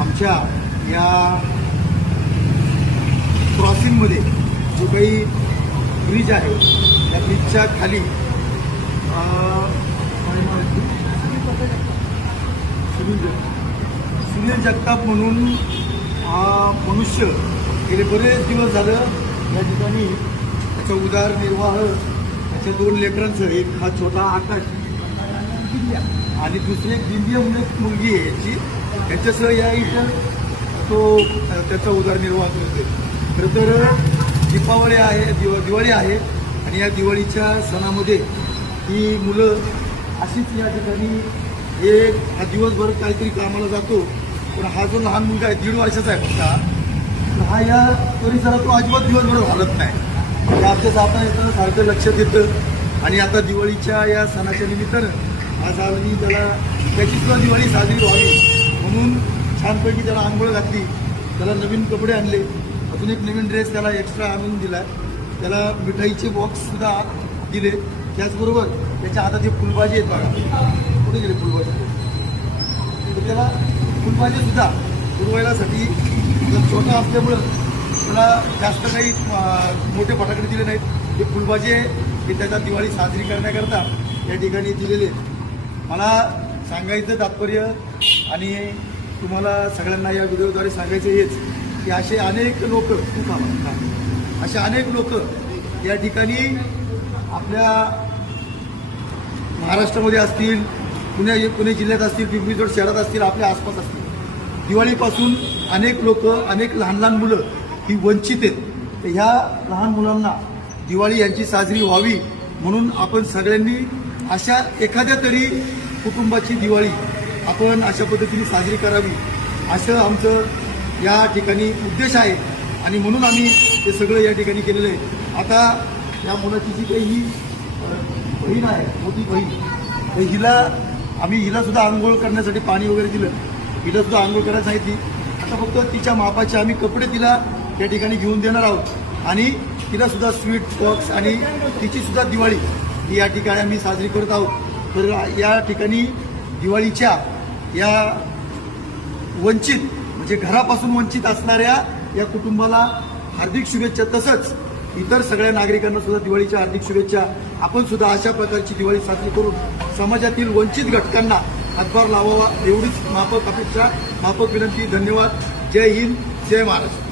आमच्या या क्रॉसिंगमध्ये जो काही ब्रिज आहे त्या ब्रिजच्या खाली सुनील जगताप म्हणून मनुष्य गेले बरेच दिवस झालं या ठिकाणी त्याचा उदरनिर्वाह त्याच्या 2 लेकरांचं, एक हा छोटा आकाश आणि दुसरी एक दिव्य मुलगी आहे याची, त्याच्यासह या इथं तो त्याचा उदरनिर्वाह करतोय. खरं तर दीपावली आहे, दिवाळी आहे आणि या दिवाळीच्या सणामध्ये ही मुलं अशीच या ठिकाणी हा दिवसभर काहीतरी कामाला जातो. पण हा जो लहान मुलगा आहे 1.5 वर्षाचा आहे फक्त, हा या परिसरात तो अजिबात दिवसभर घालत नाही. आमच्या जाता येताना सारखं लक्षात येतं. आणि आता दिवाळीच्या या सणाच्या निमित्तानं आज आम्ही त्याला त्याची सुद्धा दिवाळी साजरी व्हावी म्हणून छानपैकी त्याला आंघोळ घातली, त्याला नवीन कपडे आणले, अजून एक नवीन ड्रेस त्याला एक्स्ट्रा आणून दिला, त्याला मिठाईचे बॉक्ससुद्धा दिले. त्याचबरोबर त्याच्या हातात जे फुलभाजी आहेत बघा, कुठे गेले फुलभाजी, तर त्याला फुलभाजीसुद्धा उडवायलासाठी छोटा असल्यामुळं त्याला जास्त काही मोठे फटाकडे दिले नाहीत. हे फुलभाजी हे त्याच्या दिवाळी साजरी करण्याकरता या ठिकाणी दिलेले. मला सांगायचं तात्पर्य आणि तुम्हाला सगळ्यांना या व्हिडिओद्वारे सांगायचं हेच की असे अनेक लोक असे अनेक लोक या ठिकाणी आपल्या महाराष्ट्रामध्ये असतील, पुणे जिल्ह्यात असतील, पिंपरी चिंचवड शहरात असतील, आपल्या आसपास असतील, दिवाळीपासून अनेक लोक, अनेक लहान लहान मुलं ही वंचित आहेत. तर ह्या लहान मुलांना दिवाळी यांची साजरी व्हावी म्हणून आपण सगळ्यांनी अशा एखाद्या तरी कुटुंबाची दिवाळी आपण अशा पद्धतीने साजरी करावी असं आमचं या ठिकाणी उद्देश आहे. आणि म्हणून आम्ही हे सगळं या ठिकाणी केलेलं आहे. आता या मुलाची जी काही ही बहीण आहे, मोठी बहीण, तर हिला सुद्धा आंघोळ करण्यासाठी पाणी वगैरे दिलं, हिला सुद्धा आंघोळ करायला सांगितली. आता फक्त तिच्या मापाचे आम्ही कपडे तिला त्या ठिकाणी घेऊन देणार आहोत आणि तिला सुद्धा स्वीट बॉक्स आणि तिची सुद्धा दिवाळी ही या ठिकाणी आम्ही साजरी करत आहोत. तर या ठिकाणी दिवाळीच्या या वंचित म्हणजे घरापासून वंचित असणाऱ्या या कुटुंबाला हार्दिक शुभेच्छा. तसंच इतर सगळ्या नागरिकांना सुद्धा दिवाळीच्या हार्दिक शुभेच्छा. आपण सुद्धा अशा प्रकारची दिवाळी साजरी करून समाजातील वंचित घटकांना हातभार लावावा एवढीच माफक अपेक्षा, माफक विनंती. धन्यवाद. जय हिंद, जय महाराष्ट्र.